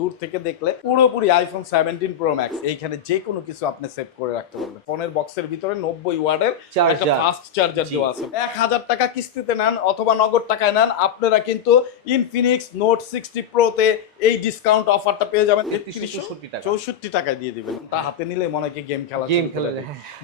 দূর থেকে দেখলে পুরোপুরি আইফোন 17 প্রো ম্যাক্স এইখানে যে কোনো কিছু আপনি সেভ করে রাখতে পারবেন। ফোনের বক্সের ভিতরে 90 ওয়াটের একটা ফাস্ট চার্জার দেওয়া আছে। 1000 টাকা কিস্তিতে নেন অথবা নগদ টাকায় নেন, আপনারা কিন্তু ইনফিনিক্স নোট 60 প্রোতে এই ডিসকাউন্ট অফারটা পেয়ে যাবেন 64 টাকায় দিয়ে দিবেন। তা হাতে নিলে মনে হয় গেম খেলা।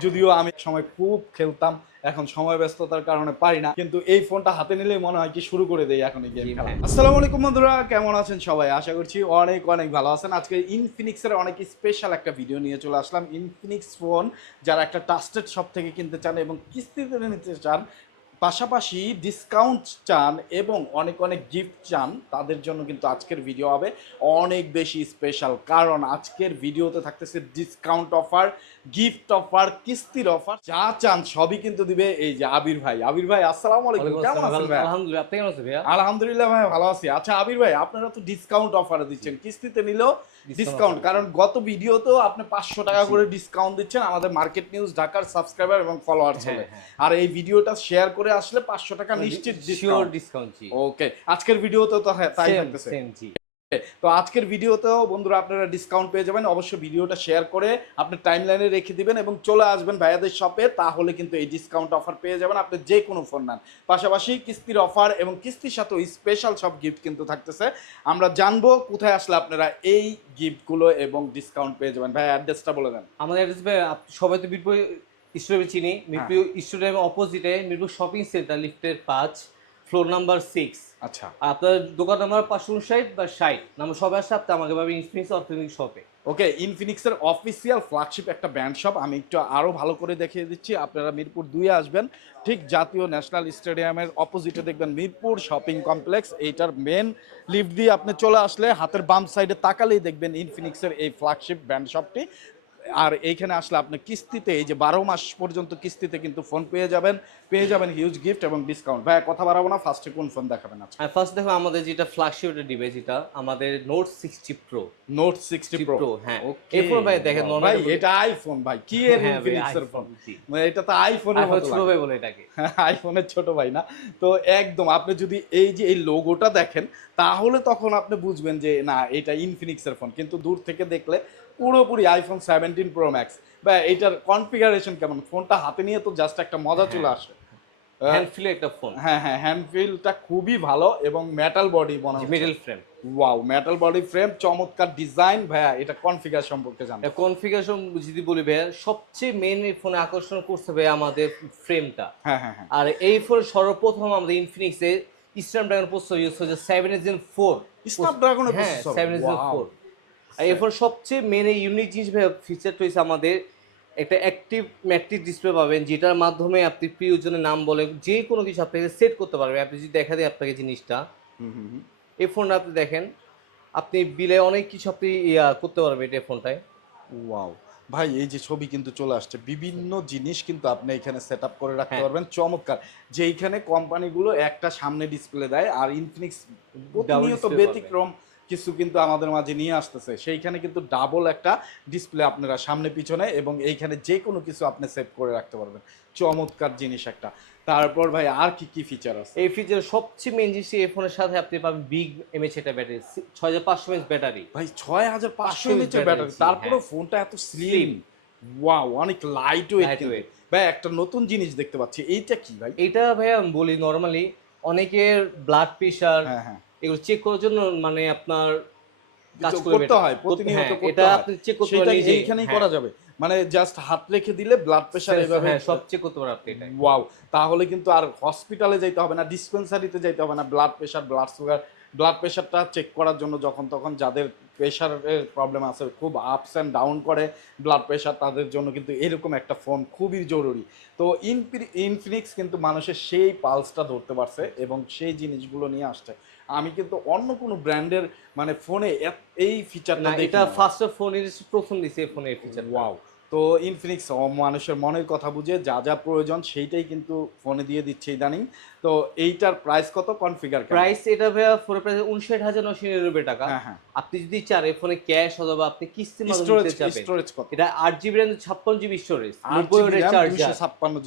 যদিও আমি সময় খুব খেলতাম, এখন সময় ব্যস্ততার কারণে পারি না, কিন্তু এই ফোনটা হাতে নিলেই মনে হয় কি শুরু করে দেই এখন এই গেম খেলা। আসসালামু আলাইকুম বন্ধুরা, কেমন আছেন সবাই? আশা করছি অনেক অনেক ভালো আছেন। আজকে ইনফিনিক্সের অনেক স্পেশাল একটা ভিডিও নিয়ে চলে আসলাম। ইনফিনিক্স ফোন যারা একটা ট্রাস্টেড শপ থেকে কিনতে চান এবং কিস্তিতে নিতে চান, পাশাপাশি ডিসকাউন্ট চান এবং অনেক অনেক গিফট চান, তাদের জন্য কিন্তু আজকের ভিডিও হবে অনেক বেশি স্পেশাল। কারণ আজকের ভিডিওতে থাকতেছে ডিসকাউন্ট অফার, গিফট অফার, কিস্তির অফার, যা চান সবই কিন্তু দিবে এই যে আবির ভাই। আবির ভাই আসসালামু আলাইকুম, কেমন আছেন ভাই? আলহামদুলিল্লাহ, আপনি কেমন আছেন ভাইয়া? আলহামদুলিল্লাহ ভাই, ভালো আছি। আচ্ছা আবির ভাই, আপনারা তো ডিসকাউন্ট অফারে দিচ্ছেন, কিস্তিতে নিলেও ডিসকাউন্ট, কারণ গত ভিডিওতেও আপনি 500 টাকা করে ডিসকাউন্ট দিচ্ছেন আমাদের মার্কেট নিউজ ঢাকার সাবস্ক্রাইবার এবং ফলোয়ার চলে। আর এই ভিডিওটা শেয়ার করে আসলে 500 টাকা নিশ্চিত ডিসকাউন্ট। ওকে, আজকের ভিডিওতে তো তাই থাকতেছে। তো আজকের ভিডিওতেও বন্ধুরা আপনারা ডিসকাউন্ট পেয়ে যাবেন। অবশ্যই ভিডিওটা শেয়ার করে আপনি টাইমলাইনে রেখে দিবেন এবং চলে আসবেন ভাইয়াদের শপে, তাহলে কিন্তু এই ডিসকাউন্ট অফার পেয়ে যাবেন আপনি যে কোনো ফোন নেন। পাশাপাশি কিস্তির অফার এবং কিস্তির সাথে স্পেশাল সব গিফট কিন্তু থাকতেছে। আমরা জানবো কোথায় আসলে আপনারা এই গিফটগুলো এবং ডিসকাউন্ট পেয়ে যাবেন। ভাই অ্যাড্রেসটা বলে দেন। আমাদের অ্যাড্রেস ভাই সবাই তো মিরপুর স্টুডিও চিনি, মিরপুর স্টুডিয়ামের অপোজিটে মিরপুর শপিং সেন্টার লিফটের 5 ফ্লোর নাম্বার 6। আচ্ছা, আপনার দোকান নাম্বার 559 বা 60 নাম্বার সবাই আসলে আপনি আমাকে পাবেন ইনফিনিক্স অথেন্টিক শপে। ওকে, ইনফিনিক্সের অফিসিয়াল ফ্ল্যাগশিপ একটা ব্র্যান্ড শপ। আমি একটু আরও ভালো করে দেখিয়ে দিচ্ছি। আপনারা মিরপুর 2 আসবেন, ঠিক জাতীয় ন্যাশনাল স্টেডিয়ামের অপোজিটে দেখবেন মিরপুর শপিং কমপ্লেক্স। এইটার মেন লিফট দিয়ে আপনি চলে আসলে হাতের বাম সাইডে তাকালেই দেখবেন ইনফিনিক্সের এই ফ্ল্যাগশিপ ব্র্যান্ড শপটি। আর এইখানে আসলে আপনি কিস্তিতে, এই যে 12 মাস পর্যন্ত কিস্তিতে কিন্তু ফোন পেয়ে যাবেন হিউজ গিফট এবং ডিসকাউন্ট। ভাই কথা বাড়াবো না, ফার্স্টে কোন ফোন দেখাবেন আজকে? ফার্স্ট দেখো আমাদের যেটা ফ্ল্যাগশিপ ডিভাইস, যেটা আমাদের নোট 60 প্রো। নোট 60 প্রো, হ্যাঁ। এই ফোন ভাই দেখেন, ভাই এটা আইফোন ভাই, কি এর ইনফিনিক্সের ফোন, মানে এটা তো আইফোনের মতো ছোট ভাই বলে এটাকে। আইফোনের ছোট ভাই না তো একদম। আপনি যদি এই যে এই লোগোটা দেখেন, তাহলে তখন আপনি বুঝবেন যে না, এটা ইনফিনিক্সের ফোন, কিন্তু দূর থেকে দেখলে পুরোপুরি আইফোন 17 প্রো ম্যাক্স। বা এটার কনফিগারেশন কেমন, ফোনটা হাতে নিয়ে তো জাস্ট একটা মজা চলে আসে। হ্যান্ডফিল একটা ফোন, হ্যাঁ, হ্যান্ডফিলটা খুবই ভালো এবং মেটাল বডি মনে হচ্ছে, metal frame. Wow, metal body frame, চমৎকার ডিজাইন। ভাইয়া এটা কনফিগার সম্পর্কে জানেন? কনফিগারেশন যদি বলি ভাইয়া, সবচেয়ে মেইন এই ফোনে আকর্ষণ করছে ভাইয়া আমাদের ফ্রেমটা। হ্যাঁ। আর এই ফোনে সর্বপ্রথম আমাদের ইনফিনিক্সে স্ন্যাপড্রাগন প্রসেসর ইউজ হয়েছে 7 Gen 4। স্ন্যাপড্রাগনের হ্যাঁ, প্রসেসর, 7 Gen 4। আর এই ফোন সবচেয়ে মেইন ইউনিক জিনিস ভাইয়া ফিচারটা হয়েছে আমাদের একটা অ্যাক্টিভ ম্যাট্রিক ডিসপ্লে পাবেন, যেটার মাধ্যমে আপনি প্রিয়জনের নাম বলে যে কোনো কিছু আপনাকে সেট করতে পারবেন। আপনি যদি দেখা দেয় আপনাকে জিনিসটা, এই ফোনটা আপনি দেখেন, আপনি বিলে অনেক কিছু আপনি করতে পারবেন এই ফোনটায়। ওয়াও ভাই, এই যে ছবি কিন্তু চলে আসছে, বিভিন্ন জিনিস কিন্তু আপনি এখানে সেট আপ করে রাখতে পারবেন। চমৎকার যে এইখানে কোম্পানিগুলো একটা সামনে ডিসপ্লে দেয়, আর ইনফিনিক্স প্রতিনিয়ত ব্যতিক্রম কিছু কিন্তু আমাদের মাঝে নিয়ে আসতেছে। সেইখানে কিন্তু ডাবল একটা ডিসপ্লে আপনারা সামনে পিছনে, এবং এইখানে যে কোনো কিছু আপনি সেভ করে রাখতে পারবেন। চমৎকার জিনিস একটা। তারপর ভাই আর কি কি ফিচার আছে? এই ফিচার সবচেয়ে মেইন জিনিস, এই ফোনের সাথে আপনি পাবেন বিগ এমএইচ একটা ব্যাটারি, 6500 mAh ব্যাটারি। ভাই 6500 mAh ব্যাটারি, তারপরে ফোনটা এত স্লিম, ওয়াও, অনেক লাইট ওয়েট। ভাই একটা নতুন জিনিস দেখতে পাচ্ছি, এইটা কি ভাই? এটা ভাইয়া বলি, নরমালি অনেকের ব্লাড প্রেশার এগুলো চেক করার জন্য মানে আপনার কাজ করতে হয় প্রতিনিয়ত, এটা আপনি চেক করতে পারেন, এইখানেই করা যাবে, মানে জাস্ট হাত রেখে দিলে ব্লাড প্রেশার এইভাবে সব চেক করতে পারেন আপনি এটা। ওয়াও, তাহলে কিন্তু আর হসপিটালে যাইতে হবে না, ডিসপেন্সারিতে যাইতে হবে না। Blood pressure, blood sugar, blood প্রেশারটা চেক করার জন্য যখন তখন যাদের প্রেশারের প্রবলেম আছে, খুব আপস অ্যান্ড ডাউন করে ব্লাড প্রেশার, তাদের জন্য কিন্তু এরকম একটা ফোন খুবই জরুরি। তো ইনফিনিক্স কিন্তু মানুষের সেই পালসটা ধরতে পারছে এবং সেই জিনিসগুলো নিয়ে আসছে। আমি কিন্তু অন্য কোনো ব্র্যান্ডের মানে ফোনে এই ফিচারটা দেখি না। এটা ফার্স্ট ফোন প্রথম দিছে এই ফোনের ফিচার। ওয়াও, তো ইনফিনিক্স মানুষের মনের কথা বুঝে যা যা প্রয়োজন সেইটাই কিন্তু ফোনে দিয়ে দিচ্ছে ইদানিং। তো এইটার প্রাইস কত, কনফিগার প্রাইস? এটা ভাইয়া ফোনের প্রাইস 59,999 টাকা। আপনি যদি চান এই ফোনে ক্যাশ অথবা আপনি কিস্তির মাধ্যমে নিতে চাবেন। স্টোরেজ কত? এটা 8GB RAM 56GB স্টোরেজ, 90 ওয়াটের চার্জার,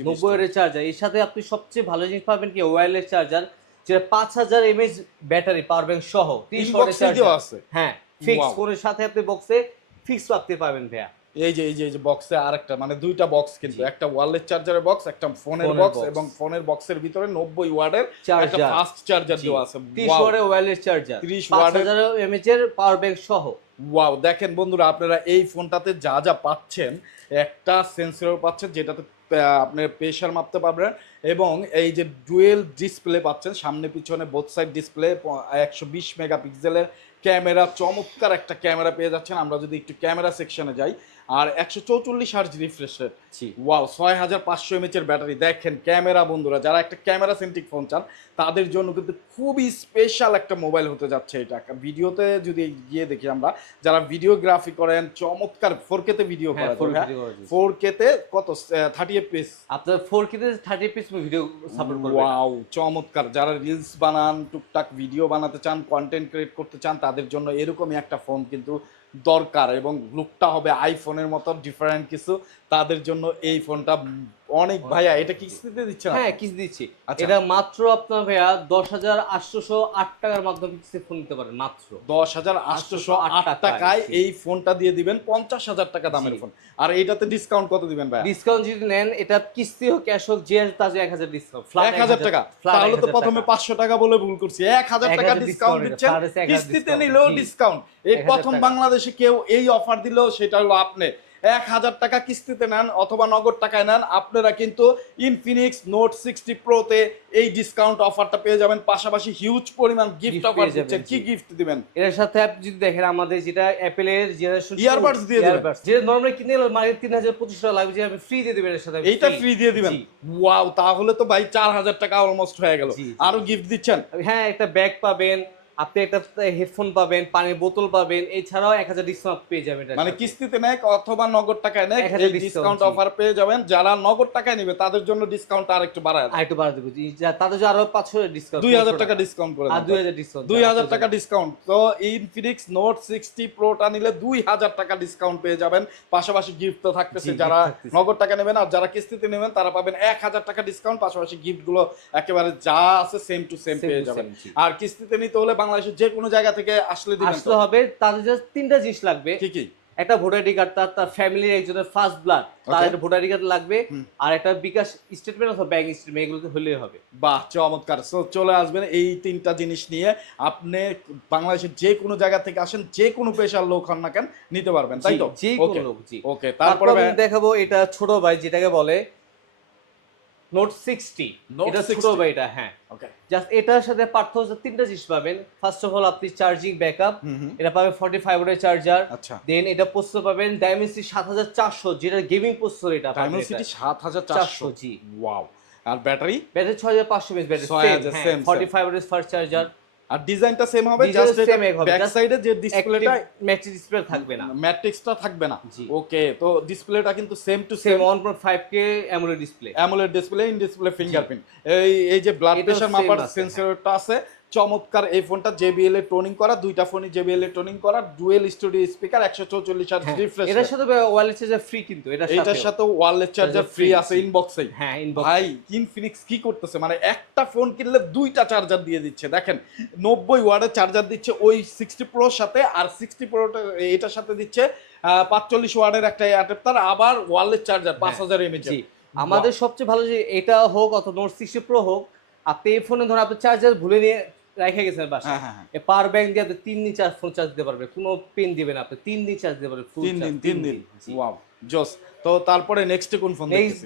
90 ওয়াটের চার্জার। এর সাথে আপনি সবচেয়ে ভালো জিনিস পাবেন কি, ওয়্যারলেস চার্জার, যেটা 5000 mAh ব্যাটারি পাওয়ার ব্যাংক সহ 30 ওয়াটের চার্জার আছে। হ্যাঁ, ফিক্স Wow. ফোনের সাথে আপনি বক্সে ফিক্স রাখতে পারবেন ভাইয়া। এই যে বক্সে আরেকটা মানে দুইটা বক্স কিন্তু একটা ওয়্যারলেস চার্জারের বক্স একটা ফোনের ফোনের বক্স box। এবং ফোনের বক্সের ভিতরে 90 ওয়াটের একটা চার্জার ফাস্ট চার্জার দেওয়া আছে 30 ওয়াও ওয়াটের ওয়্যারলেস চার্জার 30 ওয়াটের 5000 এমএএইচ এর পাওয়ার ব্যাংক সহ। ওয়াও দেখেন বন্ধুরা আপনারা এই ফোনটাতে যা যা পাচ্ছেন একটা সেন্সর পাচ্ছেন যেটাতে আপনি প্রেসার মাপতে পারবেন এবং এই যে ডুয়েল ডিসপ্লে পাচ্ছেন সামনে পিছনে বোথ সাইড ডিসপ্লে 120 মেগাপিক্সেলের ক্যামেরা চমৎকার একটা ক্যামেরা পেয়ে যাচ্ছেন। আমরা যদি একটু ক্যামেরা সেকশনে যাই আর 144 hertz refresh rate wow 6500 mAh এর ব্যাটারি দেখেন ক্যামেরা বন্ধুরা যারা একটা ক্যামেরা সেন্ট্রিক ফোন চান তাদের জন্য কিন্তু খুবই স্পেশাল একটা মোবাইল হতে যাচ্ছে এটা। ভিডিওতে যদি গিয়ে দেখি আমরা যারা ভিডিওগ্রাফি করেন চমৎকার 4K তে ভিডিও করা যায় 4K তে কত 30 fps আপনার 4K তে 30 fps ভিডিও সাপোর্ট করবে। ওয়াও চমৎকার যারা রিলস বানান টুকটাক ভিডিও বানাতে চান কন্টেন্ট ক্রিয়েট করতে চান তাদের জন্য এরকমই একটা ফোন কিন্তু দরকার এবং লুকটা হবে আইফোনের মতো ডিফারেন্ট কিছু তাদের জন্য এই ফোনটা অনেক। ভাইয়া এটা কি কিস্তিতে দিচ্ছেন? হ্যাঁ কিস্তি দিচ্ছি। এটা মাত্র আপনার ভাইয়া 10808 টাকার মাধ্যমে কিস্তি ফোন নিতে পারেন মাত্র 10808 টাকায় এই ফোনটা দিয়ে দিবেন 50000 টাকা দামের ফোন। আর এইটাতে ডিসকাউন্ট কত দিবেন ভাই? ডিসকাউন্ট যদি নেন এটা কিস্তি হোক ক্যাশ হোক যে তাজে 1000 ডিসকাউন্ট ফ্ল্যাট 1000 টাকা। তাহলে তো প্রথমে 500 টাকা বলে ভুল করছি 1000 টাকা ডিসকাউন্ট দিচ্ছেন কিস্তিতে নিলেও ডিসকাউন্ট। এই প্রথম বাংলাদেশে কেউ এই অফার দিলেও সেটা হলো আপনি 1000 টাকা কিস্তিতে নেন অথবা নগদ টাকায় নেন আপনারা কিন্তু ইনফিনিক্স নোট 60 প্রো তে এই ডিসকাউন্ট অফারটা পেয়ে যাবেন পাশাপাশি হিউজ পরিমাণ গিফট অফার দিচ্ছেন। কি গিফট দিবেন এর সাথে আপনি যদি দেখেন আমাদের যেটা অ্যাপলের জেনারেশন ইয়ারবাডস দিয়ে দিবেন যে নরমালি কিনতে গেলে মার্কেট 3025 টাকা লাগবে যে আমি ফ্রি দিয়ে দিবেন এর সাথে এইটা ফ্রি দিয়ে দিবেন। ওয়াও তাহলে তো ভাই 4000 টাকা অলমোস্ট হয়ে গেল। আরো গিফট দিচ্ছেন? হ্যাঁ একটা ব্যাগ পাবেন আপনি একটা হেডফোন পাবেন পানির বোতল পাবেন এছাড়াও 1000 ডিসকাউন্ট পেয়ে যাবেন। মানে কিস্তিতে নেয় অথবা নগদ টাকায় নেয় এই ডিসকাউন্ট অফার পেয়ে যাবেন। যারা নগদ টাকায় নেবে তাদের জন্য ডিসকাউন্ট আরেকটু বাড়ায় আরেকটু বাড়ায় দেব তাদের জন্য আরো 500 ডিসকাউন্ট 2000 টাকা ডিসকাউন্ট করে আর 2000 ডিসকাউন্ট 2000 টাকা ডিসকাউন্ট। তো ইনফিনিক্স নোট 60 প্রোটা নিলে 2000 টাকা ডিসকাউন্ট পেয়ে যাবেন পাশাপাশি গিফট তো থাকতেছে যারা নগদ টাকা নেবেন আর যারা কিস্তিতে নেবেন তারা পাবেন 1000 টাকা ডিসকাউন্ট পাশাপাশি গিফট গুলো একেবারে যা আছে সেম টু সেম পেয়ে যাবেন। আর কিস্তিতে নিতে হলে বাংলাদেশের যে কোনো জায়গা থেকে আসলে হবে তাদের জাস্ট তিনটা জিনিস লাগবে। কি কি? একটা ভোটার আইডি কার্ড তার ফ্যামিলির একজনের ফার্স্ট ব্লাড তার একটা ভোটার আইডি কার্ড লাগবে আর একটা বিকাশ স্টেটমেন্ট অথবা ব্যাংক স্টেটমেন্ট এগুলোতে হলেই হবে। বাহ চমৎকার। সো চলে আসবেন এই তিনটা জিনিস নিয়ে আপনি বাংলাদেশের যে কোনো জায়গা থেকে আসেন যে কোনো পেশার লোক হন না কেন নিতে পারবেন তাই তো? যে কোনো লোক জি। ওকে তারপরে দেখাবো এটা ছোট ভাই যেটাকে বলে নোট 60 এটা ছোট ভাই এটা। হ্যাঁ ওকে জাস্ট এটার সাথে পার্থক্য তিনটা জিনিস পাবেন। ফার্স্ট অফ অল আপনি চার্জিং ব্যাকআপ এটা পাবেন 45 ওয়াটের চার্জার। আচ্ছা দেন এটা প্রসেসর পাবেন ডায়মেনসিটি 7400 যেটা গেমিং প্রসেসর এটা ডায়মেনসিটি 7400 জি ওয়াও। আর ব্যাটারি 6500 mAh ব্যাটারি সেম 45 ওয়াটের ফাস্ট চার্জার। আর ডিজাইনটা সেম হবে জাস্ট ব্যাক সাইডে যে ডিসপ্লেটা ম্যাট্রিক্স ডিসপ্লে থাকবে না ম্যাট্রিক্সটা থাকবে না। ওকে তো ডিসপ্লেটা কিন্তু same to same 1.5K AMOLED display in display fingerprint এই যে ব্লাড প্রেসার মাপার সেন্সরটা আছে চমৎকার। এই ফোনটা JBL এর টোনিং করা দুইটা ফোনই JBL এর টোনিং করা dual studio speaker 144 hertz refresh. এটার সাথে ওয়্যারলেস চার্জার ফ্রি কিন্তু এটার সাথে ওয়্যারলেস চার্জার ফ্রি আছে ইনবক্সেই। হ্যাঁ ইনবক্স। ভাই ইনফিনিক্স কি করতেছে মানে একটা ফোন কিনলে দুইটা চার্জার দিয়ে দিচ্ছে দেখেন 90 ওয়াটের চার্জার দিচ্ছে ওই 60 প্রোর সাথে আর 60 প্রো এটার সাথে দিচ্ছে 45 ওয়াটের একটা অ্যাডাপ্টার আবার ওয়্যারলেস চার্জার 5000 mAh। আমাদের সবচেয়ে ভালো যে এটা হোক অথবা নোট 60 প্রো হোক আপনি এই ফোনে ধরুন আপনি চার্জার ভুলে নিয়ে রেখে গেছেন বাসায় পাওয়ার ব্যাংক দিয়ে আপনি 3 দিন ফোন চার্জ দিতে পারবে কোনো পেন দিবে না আপনি 3 দিন চার্জ দিতে পারবে ফুল 3 দিন ওয়াও জোস। তো তারপরে নেক্সট কোন ফোন নেক্সট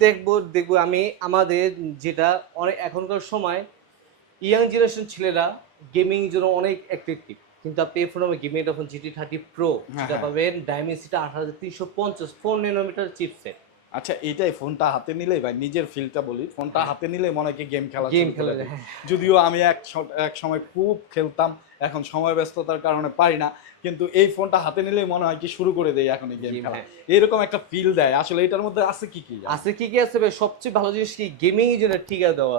দেখবো আমি আমাদের যেটা অনেক এখনকার সময় ইয়াং জেনারেশন ছেলেরা গেমিং জন্য অনেক অ্যাট্রাকটিভ কিন্তু আপনি এই phone gaming phone GT30 Pro যেটা পাবেন ডায়মেনসিটি 8350 4 ন্যানোমিটার চিপসেট। আচ্ছা এইটাই ফোনটা হাতে নিলে ভাই নিজের ফিলটা বলি ফোনটা হাতে নিলে মনে হয় কি গেম খেলা যদিও আমি এক সময় খুব খেলতাম এখন সময় ব্যস্ততার কারণে পারি না কিন্তু এই ফোনটা হাতে নিলেই মনে হয় কি শুরু করে দেই এখন এই গেম খেলা এরকম একটা ফিল দেয়। আসলে এটার মধ্যে আছে কি আছে ভাই সবচেয়ে ভালো জিনিস কি গেমিং এর জন্য ট্রিগার দেওয়া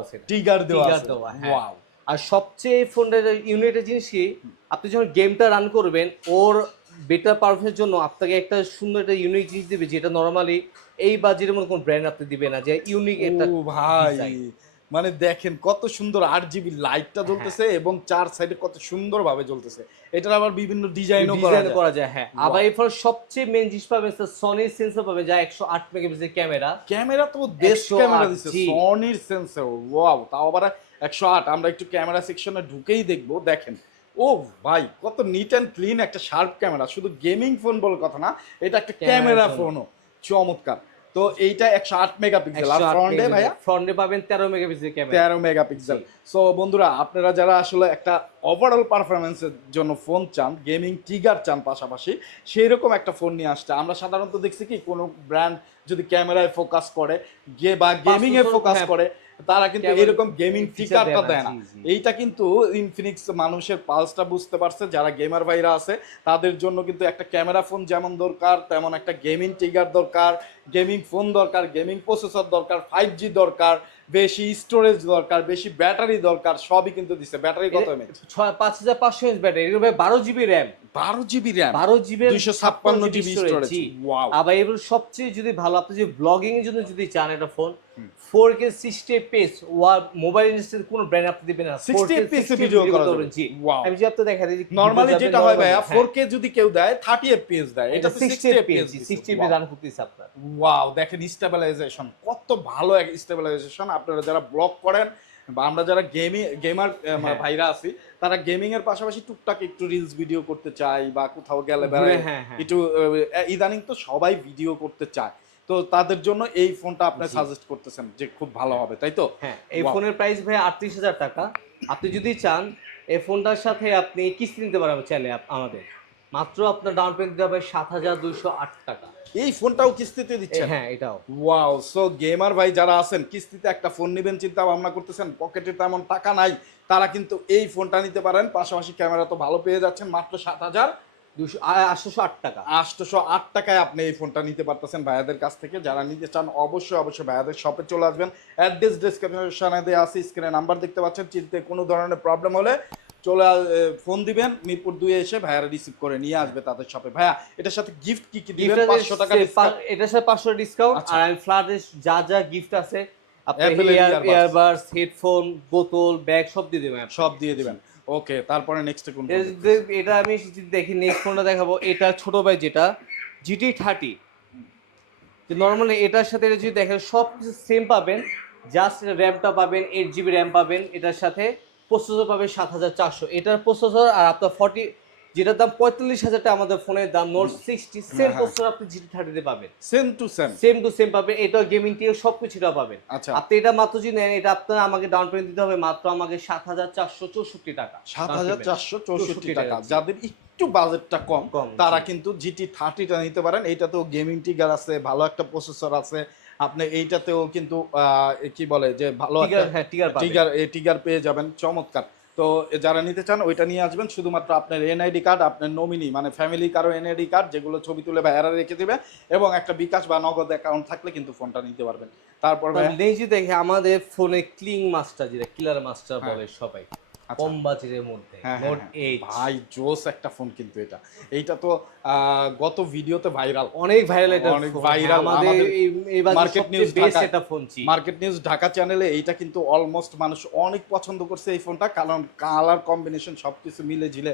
আছে ওয়াও। আর সবচেয়ে ফোনের ইউনিটের জিনিস কি আপনি যখন গেমটা রান করবেন ওর বেটার পারফরম্যান্সের জন্য আপনাকে একটা সুন্দর একটা ইউনিক জিনিস দিবে যেটা নরমালি এই বাজেটের মধ্যে কোনো ব্র্যান্ড আপনি দিবে না যে ইউনিক একটা ভাই মানে দেখেন কত সুন্দর 8 GB লাইটটা জ্বলতেছে এবং চার সাইডে কত সুন্দর ভাবে জ্বলতেছে। এটার আবার বিভিন্ন ডিজাইনও করা যায়। হ্যাঁ, আবার এই ফোন সবচেয়ে মেইন জিনিস পাবেন সনি সেন্সর পাবেন, যা 108 মেগাপিক্সেল ক্যামেরা। ক্যামেরা তো বেস্ট ক্যামেরা দিছে, 108 সনির সেন্সর। ওয়াও, তাও আবার 108। আমরা একটু ক্যামেরা সেকশনে ঢুকেই দেখবো। দেখেন ও ভাই, কত নিট অ্যান্ড ক্লিন একটা শার্প ক্যামেরা। শুধু গেমিং ফোন বলে কথা না, এটা একটা ক্যামেরা ফোনও চমৎকার। তো এইটা 108 মেগাপিক্সেল, আর ফ্রন্টে ভাইয়া ফ্রন্টে পাবেন 13 মেগাপিক্সেল ক্যামেরা। 13 মেগাপিক্সেল। সো বন্ধুরা, আপনারা যারা আসলে একটা ওভারঅল পারফরমেন্সের জন্য ফোন চান, গেমিং ট্রিগার চান পাশাপাশি, সেই রকম একটা ফোন নিয়ে আসছে। আমরা সাধারণত দেখছি কি, কোনো ব্র্যান্ড যদি ক্যামেরায় ফোকাস করে বা গেমিং এ ফোকাস করে, তারা কিন্তু এরকম গেমিং ট্রিগারটা দেয় না। এইটা কিন্তু ইনফিনিক্স মানুষের পালসটা বুঝতে পারছে, যারা গেমার ভাইরা আছে তাদের জন্য কিন্তু একটা ক্যামেরা ফোন যেমন দরকার, তেমন একটা গেমিং ট্রিগার দরকার, গেমিং ফোন দরকার, গেমিং প্রসেসর দরকার, 5G দরকার, বেশি স্টোরেজ দরকার, বেশি ব্যাটারি দরকার, সবই কিন্তু দিচ্ছে। ব্যাটারি কত এমএএইচ? 5500 এমএএইচ ব্যাটারি, এর ভাই 12GB RAM, 12GB RAM, 12GB 256GB storage. Wow. আবার এর সবচেয়ে যদি ভালো, আপনি যদি ব্লগিং এর জন্য যদি চান একটা ফোন, 4K 60 fps মোবাইল ইন্ডাস্ট্রির কোন ব্র্যান্ড আপনি দিবেন না, 60 fps এ ভিডিও করা যাবে। জি, ওয়াও। আমি যে আপনি দেখা দিই নরমালি যেটা হয় ভাইয়া, 4K যদি কেউ দেয় 30 fps দেয়, এটা 60 fps 60 fps রান করতেছে আপনার। ওয়াও, দেখেন স্টেবিলাইজেশন কত ভালো, এক স্টেবিলাইজেশন। আপনারা যারা ব্লগ করেন বা আমরা যারা গেমার ভাইরা আছি, তারা গেমিং এর পাশাপাশি টুকটাক একটু রিলস ভিডিও করতে চাই বা কোথাও গেলে বেড়াই একটু, ইদানিং তো সবাই ভিডিও করতে চায়, তো তাদের জন্য এই ফোনটা আপনি সাজেস্ট করতেছেন যে খুব ভালো হবে, তাই তো? হ্যাঁ, এই ফোনের প্রাইস ভাই 38,000 টাকা। আপনি যদি চান এই ফোনটার সাথে আপনি কিস্তি নিতে পারবেন চাইলে আমাদের, মাত্র আপনার ডাউন পেমেন্ট দিতে হবে 7,208 টাকা। এই ফোনটাও কিস্তিতে দিচ্ছেন? হ্যাঁ, এটাও। ওয়াও। সো গেমার ভাই যারা আছেন, কিস্তিতে একটা ফোন নেবেন চিন্তা ভাবনা করতেছেন, পকেটে তেমন টাকা নাই, তারা কিন্তু এই ফোনটা নিতে পারেন। পাশাপাশি ক্যামেরা তো ভালো পেয়ে যাচ্ছেন, মাত্র 808 টাকা। 808 টাকায় আপনি এই ফোনটা নিতে পারতেছেন ভাইয়াদের কাছ থেকে। যারা নিতে চান অবশ্যই ভাইয়াদের শপে চলে আসবেন। অ্যাড্রেস ডেসক্রিপশনে দেওয়া আছে, স্ক্রিনে নাম্বার দেখতে পাচ্ছেন। চিনতে কোনো ধরনের প্রবলেম হলে ফোন দিবেন, মিরপুর 2 এসে ভাইয়ারা রিসিভ করে নিয়ে আসবে তাদের শপে। ভাইয়া, এটার সাথে গিফট কি কি দিবেন? 500 টাকা ডিসকাউন্ট। এটার সাথে 500 ডিসকাউন্ট, আর ফ্ল্যাটের যা গিফট আছে, আপনি ইয়ারবাডস, হেডফোন, বোতল, ব্যাগ সব দিয়ে দিবেন, সব দিয়ে দিবেন। ওকে, তারপরে নেক্সট কোন? এটা আমি দেখি নেক্সট ফোনটা দেখাবো। এটা ছোট ভাই যেটা GT30, যে নরমালি এটার সাথে এটা যদি দেখেন সব কিছু সেম পাবেন, জাস্ট র্যামটা পাবেন 8GB র্যাম পাবেন, এটার সাথে প্রসেসর পাবেন 7400 এটার প্রসেসর। আর আপনার 40 যেটার দাম 45,000 টাকা আমাদের ফোনের দাম, নোট 60 সেম প্রসেসর আপনি GT30 তে পাবেন, সেম টু সেম পাবেন। এটা গেমিং টিও সবকিছুটা পাবেন। আচ্ছা, আপনি এটা মাত্র যদি নেন, এটা আপনার আমাকে ডাউন পেমেন্ট দিতে হবে মাত্র আমাকে 7,464 টাকা। 7,464 টাকা। যাদের একটু বাজেটটা কম তারা কিন্তু GT30টা নিতে পারেন। এইটাতেও গেমিং ট্রিগার আছে, ভালো একটা প্রসেসর আছে। আপনি এইটাতেও কিন্তু কি বলে যে ভালো ট্রিগার পেয়ে যাবেন, চমৎকার। তো যারা নিতে চান ওইটা নিয়ে আসবেন। শুধুমাত্র আপনার এনআইডি কার্ড, আপনার নমিনি মানে ফ্যামিলি কারো এনআইডি কার্ড, যেগুলো ছবি তুলে ভাইয়ারা রেখে দিবে, এবং একটা বিকাশ বা নগদ অ্যাকাউন্ট থাকলে কিন্তু ফোনটা নিতে পারবেন। তারপর নেক্সট দেখে আমাদের ফোনে ক্লিং মাস্টার, যেটা কিলার মাস্টার বলে সবাই, কম বাজেটের মধ্যে নোট 8 ভাই জোস একটা ফোন। কিন্তু এইটা তো গত ভিডিওতে ভাইরাল, অনেক ভাইরাল, এটা অনেক ভাইরাল। আমাদের এই মার্কেট নিউজ ঢাকা, এটা ফোন মার্কেট নিউজ ঢাকা চ্যানেলে এইটা কিন্তু অলমোস্ট মানুষ অনেক পছন্দ করছে এই ফোনটা, কারণ কালার কম্বিনেশন সবকিছু মিলে ঝিলে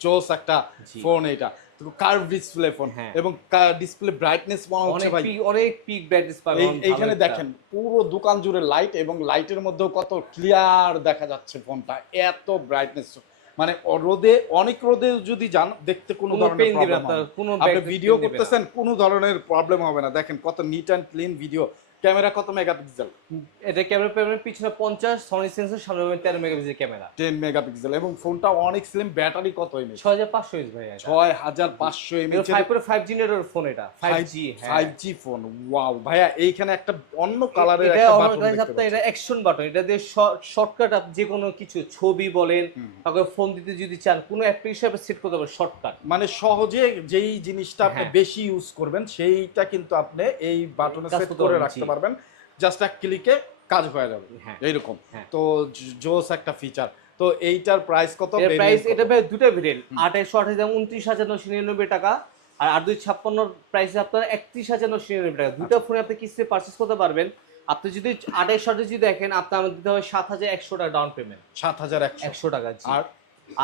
জোস একটা ফোন। এইটা কার্ভ ডিসপ্লে ফোন, এবং ডিসপ্লে ব্রাইটনেস মনে হচ্ছে ভাই অনেক পিক ব্রাইটনেস পাবেন। এইখানে দেখেন পুরো দোকান জুড়ে লাইট, এবং লাইটের মধ্যেও কত ক্লিয়ার দেখা যাচ্ছে ফোনটা, এত ব্রাইটনেস। মানে অনেক রোদে যদি যান, দেখতে কোনো ধরনের প্রবলেম হবে না। আপনি ভিডিও করতেছেন, কোনো ধরনের প্রবলেম হবে না। দেখেন কত neat and clean video. Camera কত মেগাপিক্সেল? এটা ক্যামেরা পাবেন পিছনে 50, সনি সেন্সর, সামনে পাবেন 13 মেগাপিক্সেল ক্যামেরা, 10 মেগাপিক্সেল, এবং ফোনটা অনেক স্লিম। ব্যাটারি কত এমএএইচ? 6500 এমএএইচ ভাই, 6500 এমএএইচ। 5G নেটওয়ার্ক ফোন, এটা 5G ফোন। ওয়াও ভাইয়া, এইখানে একটা অন্য কালারের একটা বাটন দেখতে পাচ্ছি। এটা অ্যাকশন বাটন, এটা দিয়ে শর্টকাট আপনি যে কোনো কিছু ছবি বলেন, তারপরে ফোন দিতে যদি চান কোনো অ্যাপ্লিকেশন সেট করতে পারবেন শর্টকাট। মানে সহজে যেই জিনিসটা আপনি বেশি ইউজ করবেন সেইটা কিন্তু আপনি এই বাটনে সেট করে রাখতে পারবেন, জাস্ট এক ক্লিকে কাজ হয়ে যাবে এইরকম। তো জোস একটা ফিচার। তো এইটার প্রাইস কত? প্রাইস এটা ভাই দুটো ভেরিয়েন্ট, 2828 দাম 29,999 টাকা, আর 8256 প্রাইসে আপনারা 31,999 টাকা। দুটো ফোনে আপনি কিস্তিতে পারচেজ করতে পারবেন আপনি যদি 28 যদি দেখেন, আপনার আমাদের দিতে হবে 7,100 টাকা ডাউন পেমেন্ট। 7,100 100 টাকা, জি। আর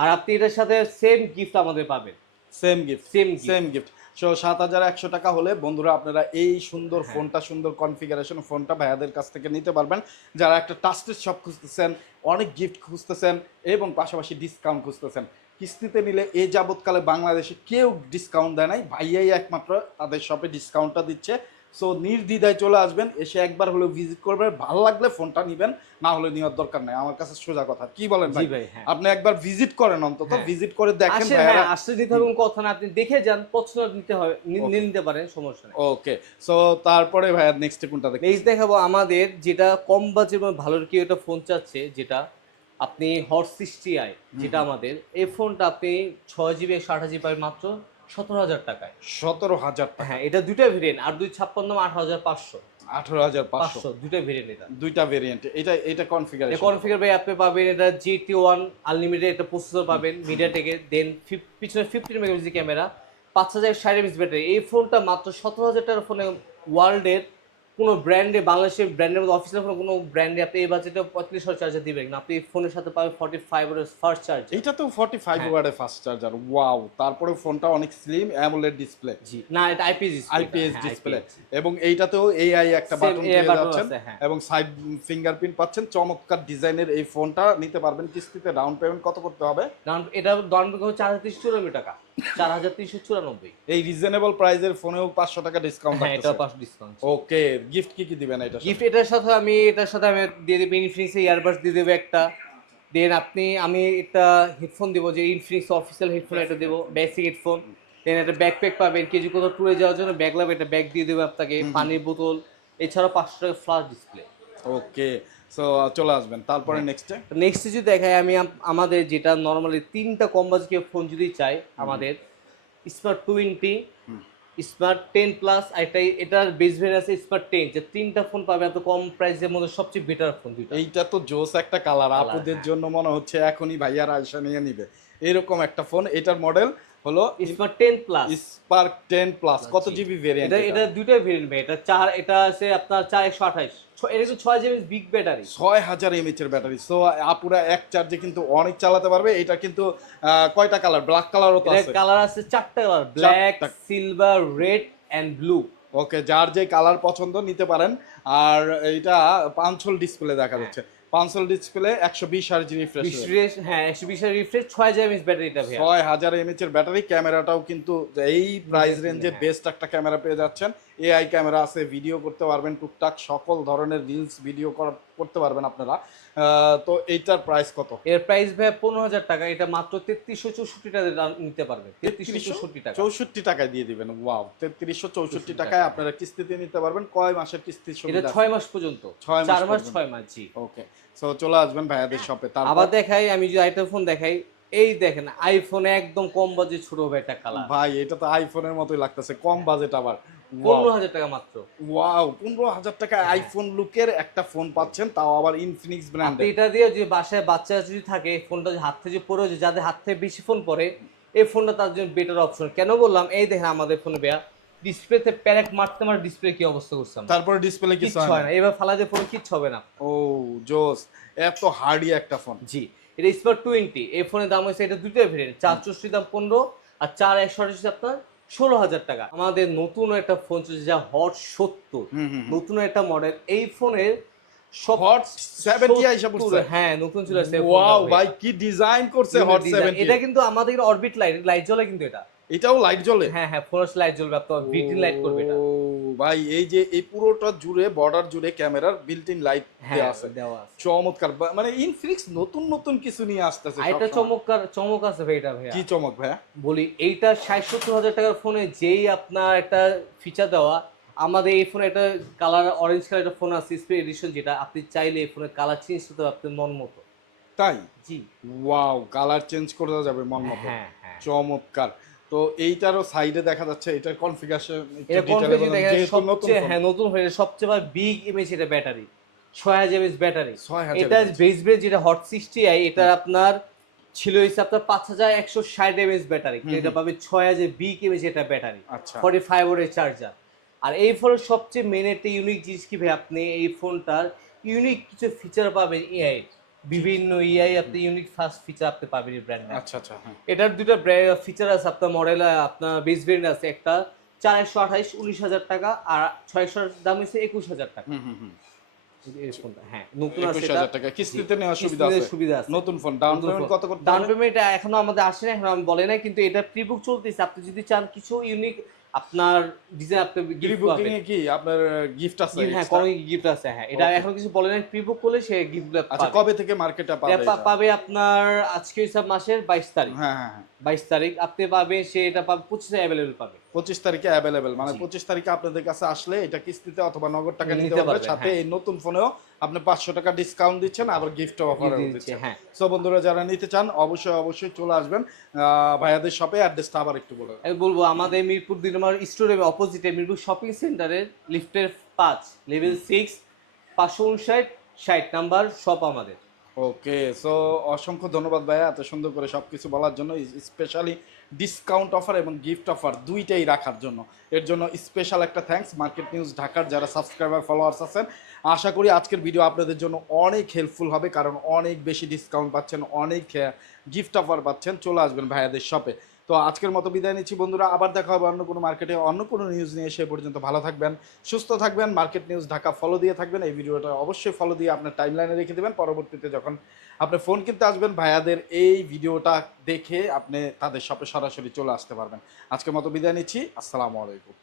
আর আপনি এটার সাথে সেম গিফট আমাদের পাবেন। Same gift, same same gift. So 7,100 টাকা হলে বন্ধুরা আপনারা এই সুন্দর হ্যাঁ। ফোনটা, সুন্দর কনফিগারেশন ফোনটা ভাইয়াদের কাছ থেকে নিতে পারবেন। যারা একটা ট্রাস্টেড শপ খুঁজতেছেন, অনেক গিফট খুঁজতেছেন এবং পাশাপাশি ডিসকাউন্ট খুঁজতেছেন, কিস্তিতে নিলে এই যাবৎকালে বাংলাদেশে কেউ ডিসকাউন্ট দেয় নাই, ভাইয়াই একমাত্র তাদের শপে ডিসকাউন্টটা দিচ্ছে। সো নির্দ্বিধায় চলে আসবেন, এসে একবার হলেও ভিজিট করবেন, ভালো লাগলে ফোনটা নেবেন, না হলে নেওয়ার দরকার নাই। আমার কাছে সোজা কথা, কি বলেন জি ভাই? ভাই, হ্যাঁ। আপনি একবার ভিজিট করেন, অন্তত হ্যাঁ। ভিজিট করে দেখেন আসেন, ভাইয়ারা। হ্যাঁ, আসলে নিতে হবে কোনো কথা না, আপনি দেখে যান, পছন্দ নিতে হয় নিতে পারেন, সমস্যা নেই। ওকে, সো তারপরে ভাইয়া নেক্সট কোনটা দেখেন? নেক্সট দেখাবো আমাদের যেটা কম বাজেট এবং ভালো কি একটা ফোন চাচ্ছে, যেটা আপনি হট 60i, যেটা আমাদের এই ফোনটা আপনি 6GB 128GB পাবেন মাত্র 17,000 টাকায়। 17,000 টাকা, হ্যাঁ, এটা দুইটা ভেরিয়েন্ট, 8/256 18,500। 18,500, 500 দুইটা ভেরিয়েন্ট এটা। দুইটা ভেরিয়েন্ট। এটা এটা কনফিগারেশন কনফিগার ভাই আপনি পাবেন, এটা GT1 আনলিমিটেড একটা প্রসেসর পাবেন মিডিয়াটেকের, দেন পিছনে 15 মেগাপিক্সেল ক্যামেরা, 5060 mAh ব্যাটারি। এই ফোনটা মাত্র 17,000 টাকার ফোনে ওয়ার্ল্ডের কোনো ব্র্যান্ডে, বাংলাদেশের ব্র্যান্ডের মধ্যে অফিসিয়াল কোনো ব্র্যান্ডে আপনি এই বাজেটে 45 চার্জার দিবেন না, আপনি এই ফোনের সাথে পাবেন 45 ওয়াটের ফাস্ট চার্জ। এটা তো 45 হ্যাঁ। ওয়াটের ফাস্ট চার্জার, ওয়াও। তারপরে ফোনটা অনেক স্লিম, অ্যামোলেড ডিসপ্লে, জি না, এটা আইপিএস ডিসপ্লে, এবং এইটাতেও এআই একটা বাটন পেয়ে যাচ্ছেন হ্যাঁ। এবং সাইড ফিঙ্গারপ্রিন্ট পাচ্ছেন। চমৎকার ডিজাইনের এই ফোনটা নিতে পারবেন কিস্তিতে। ডাউন পেমেন্ট কত করতে হবে? এটা ডাউন পেমেন্ট হচ্ছে 4,394 টাকা, 4,394। এই রিজনেবল প্রাইসের ফোনেও 500 টাকা ডিসকাউন্ট হ্যাঁ, এটা আছে। 5 ডিসকাউন্ট। ওকে, গিফট কি দিবেন এটা? গিফট এটার সাথে আমি দিয়ে দেবো ইনফিনিক্স ইয়ারবাডস দিয়ে দেবো একটা। দেন আমি একটা হেডফোন দেবো, যে ইনফিনিক্স অফিসিয়াল হেডফোন একটা দেবো, বেসিক হেডফোন। দেন একটা ব্যাকপ্যাক পাবেন, কেজি কোথাও ট্যুরে যাওয়ার জন্য ব্যাগ লাগবে, একটা ব্যাগ দিয়ে দেবো আপনাকে, পানির বোতল, এছাড়াও 500 টাকা ফ্ল্যাশ ডিসপ্লে। ওকে, সো চলে আসবেন তারপরে নেক্সটে। নেক্সট যদি দেখাই আমি আমাদের যেটা নর্মালি 3টা কম বাজেটের ফোন যদি চাই, আমাদের স্মার্ট 20, স্মার্ট 10 প্লাস, এটার বেস ভেরিয়েন্ট আছে স্মার্ট 10, যে 3টা ফোন পাবে এত কম প্রাইসের মধ্যে, সবচেয়ে বেটার ফোন দুইটা। এইটা তো জোস একটা কালার, আপুদের হ্যাঁ। জন্য মনে হচ্ছে এখনই ভাইয়ার আয়সা নিয়ে নিবে এরকম একটা ফোন। এটার মডেল হলো স্মার্ট 10 প্লাস, স্পার্ক 10 প্লাস। কত জিবি ভেরিয়েন্ট? এটা দুইটা ভেরিয়েন্ট ভাই, এটা আছে আপনার 4128, এটা কিন্তু 6GB বিগ ব্যাটারি, 6000 এমএইচ এর ব্যাটারি। সো আপুরা এক চার্জে কিন্তু অনেক চালাতে পারবে। এটা কিন্তু কয়টা কালার? ব্লাক কালারও তো আছে। কালার আছে 4টা colour, black, silver, red and blue. Okay, যার যে কালার পছন্দ নিতে পারেন। আর এটা পাঁচল ডিসপ্লে দেখা যাচ্ছে, পাঁচল ডিসপ্লে, 120 Hz রিফ্রেশ। হ্যাঁ, 120 রিফ্রেশ, 6GB ব্যাটারি এটা ভাই, 6000 এমএইচ এর ব্যাটারি। ক্যামেরাটাও কিন্তু এই প্রাইস রেঞ্জে হ্যাঁ। বেস্ট একটা ক্যামেরা পেয়ে যাচ্ছেন। এআই ক্যামেরা আছে, ভিডিও করতে পারবেন টুকটাক, সকল ধরনের রিলস ভিডিও করতে পারবেন আপনারা। তো এইটার প্রাইস কত? এর প্রাইস ভাই 15,000 টাকা, এটা মাত্র 3364 টাকা নিতে পারবেন, 3364 টাকা, 64 টাকায় দিয়ে দিবেন। ওয়াও, 3364 টাকায় আপনারা কিস্তিতে নিতে পারবেন। কয় মাসের কিস্তির এটা সুবিধা? 6 মাস পর্যন্ত, 6 4 মাস পর্যন্ত। 6 মাস, জি। ওকে, সো চলে আসবেন ভাইয়াদের শপে। আবার তারপর দেখাই, আমি যদি আইটা ফোন দেখাই, এই দেখেন আইফোন একদম কম বাজেট ছোট হবে একটা কালার, ভাই এটা তো আইফোনের মতোই লাগতেছে, কম বাজেট আবার। 15,000 টাকা মাত্র। ওয়াও, 15,000 টাকায় আইফোন লুকের একটা ফোন পাচ্ছেন, তাও আবার ইনফিনিক্স আপনি ব্র্যান্ডের। এটা দিয়ে যে বাসায় বাচ্চা যদি থাকে, ফোনটা যে হাত থেকে পড়ে যায়, যাদের হাত থেকে বেশি ফোন পড়ে, এই ফোনটা তার জন্য বেটার অপশন। কেন বললাম, এই দেখেন আমাদের ফোনে বেয়া ডিসপ্লেতে প্যারেক মারতে মারতে ডিসপ্লে কি অবস্থা করছে, তারপরে ডিসপ্লে কিছু কিচ্ছু হয় না, এবার ফালা দিয়ে ফোনে কিচ্ছু হবে না। ও জোস, এত হার্ডি একটা ফোন। জি, এটা স্মার্ট 20, এই ফোনের দাম হচ্ছে, এটা দুটো ভেরিয়েন্ট, 464 দাম 15, আর 4128 আপনার 16,000 টাকা। আমাদের নতুন একটা ফোন চলছে, যা হট 70, নতুন একটা মডেল। এই ফোনের হট 70 আইসা পড়ছে। হ্যাঁ, নতুন চলে আসছে। ওয়াও ভাই, কি ডিজাইন করছে হট 70। এটা কিন্তু আমাদের অরবিট লাইট জ্বলে কিন্তু এটা। এটাও লাইট জ্বলে? হ্যাঁ হ্যাঁ, ফোনের লাইট জ্বলবে, আপনার বিল্ট ইন লাইট করবে এটা। ও ভাই, এই যে এই পুরোটা জুড়ে, বর্ডার জুড়ে ক্যামেরার বিল্ট ইন লাইট হ্যাঁ, আছে। দেওয়া আছে। চমৎকার, মানে ইনফিনিক্স নতুন নতুন কিছু নিয়ে আসতেছে। এটা চমক আছে ভাই, এটা ভাইয়া কি চমক ভাইয়া? বলি, এইটা 60-70 হাজার টাকার ফোনে যেই আপনার একটা ফিচার দেওয়া, আমাদের এই ফোনে একটা কালার, অরেঞ্জ কালার একটা ফোন আছে স্প্রে এডিশন, যেটা আপনি চাইলে এই ফোনের কালার চেঞ্জ করতে হবে আপনার মন মতো। তাই? জি, ওয়াও, কালার চেঞ্জ করা যাবে মন মতো। হ্যাঁ হ্যাঁ। চমৎকার। তো এইটারও সাইডে দেখা যাচ্ছে এটার কনফিগারেশন এটা কনফিগারেশন দেখেন, সবচেয়ে নতুন হয়ে সবচেয়ে বিগ ইমেজ, এটা ব্যাটারি 6000 mAh ব্যাটারি। 6000 এটা বেস ব্রেড যেটা হট 60i, এটা আপনার ছিল হচ্ছে আপনার 5160 mAh ব্যাটারি, এটা পাবে 6000 বিগ ইমেজ এটা ব্যাটারি, আচ্ছা। 45 ওয়াটের চার্জার। আর এই ফোনের সবচেয়ে মেন একটা ইউনিক জিনিস কি ভাই, আপনি এই ফোনটার ইউনিক কিছু ফিচার পাবেন এআই, বিভিন্ন এআই আপনি ইউনিক ফার্স্ট ফিচার আপনি পাবেন এই ব্র্যান্ডে। আচ্ছা আচ্ছা, হ্যাঁ। এটার দুটো ফিচার আছে, আপনার মডেল আপনার বেস ভেরিয়েন্ট আছে, একটা 4128 19,000 টাকা, আর 600 দাম হচ্ছে 21,000 টাকা। এই ফোনটা হ্যাঁ নতুন আছে, 21,000 টাকা কিস্তিতে নেওয়ার সুবিধা আছে। সুবিধা আছে। নতুন ফোন, ডাউন পেমেন্ট কত করতে ডাউন হবে? পেমেন্ট এখনো আমাদের আসে না, এখন আমি বলে নাই, কিন্তু এটা প্রি বুক চলতেছে। আপনি যদি চান কিছু ইউনিক আপনার ডিজাইন আপনি প্রি গিফট বুকিং পাবেন। এ কি আপনার গিফট আছে? হ্যাঁ extra? কোনো গিফট আছে, হ্যাঁ এটা Okay. এখনো কিছু বলে নাই, প্রি বুক করলে সে গিফট আচ্ছা, পাবে। কবে থেকে মার্কেটে পাবে এটা এটা? পাবে আপনার আজকে হিসাব মাসের 22 তারিখ। হ্যাঁ হ্যাঁ হ্যাঁ, 22 তারিখ আপনি পাবে, সে এটা পাবে 25 অ্যাভেলেবল পাবে। 25 তারিখে অ্যাভেলেবেল, মানে জি। 25 তারিখে আপনাদের কাছে আসলে এটা কিস্তিতে অথবা নগদ টাকা নিতে নিতে পারবে। পারবেন, সাথে হ্যাঁ। এই নতুন ফোনেও আপনি 500 টাকা ডিসকাউন্ট দিচ্ছেন, আবার গিফট অফারও দিচ্ছে, দিচ্ছেন। হ্যাঁ। সো বন্ধুরা যারা নিতে চান অবশ্যই অবশ্যই চলে আসবেন ভাইয়াদের শপে। অ্যাড্রেসটা আবার একটু বলুন। আমি বলবো আমাদের মিরপুর 2 নম্বর স্টোরের অপোজিটে মিরপুর শপিং সেন্টারের লিফটের 5 লেভেল 6 559 নাম্বার শপ আমাদের। ওকে, সো অসংখ্য ধন্যবাদ ভাইয়া এত সুন্দর করে সব কিছু বলার জন্য, স্পেশালি ডিসকাউন্ট অফার এবং গিফট অফার দুইটাই রাখার জন্য। এর জন্য স্পেশাল একটা থ্যাঙ্কস মার্কেট নিউজ ঢাকার যারা সাবস্ক্রাইবার ফলোয়ার্স আছেন। আশা করি আজকের ভিডিও আপনাদের জন্য অনেক হেল্পফুল হবে, কারণ অনেক বেশি ডিসকাউন্ট পাচ্ছেন, অনেক গিফট অফার পাচ্ছেন। চলে আসবেন ভাইয়াদের শপে। তো আজকের মতো বিদায় নিচ্ছি বন্ধুরা, আবার দেখা হবে অন্য কোনো মার্কেটে অন্য কোনো নিউজ নিয়ে। সে পর্যন্ত ভালো থাকবেন, সুস্থ থাকবেন। মার্কেট নিউজ ঢাকা ফলো দিয়ে থাকবেন। এই ভিডিওটা অবশ্যই ফলো দিয়ে আপনার টাইমলাইনে রেখে দেবেন। পরবর্তীতে যখন আপনি ফোন কিনতে আসবেন ভাইয়াদের এই ভিডিওটা দেখে আপনি তাদের শপে সরাসরি চলে আসতে পারবেন। আজকের মতো বিদায় নিচ্ছি, আসসালামু আলাইকুম।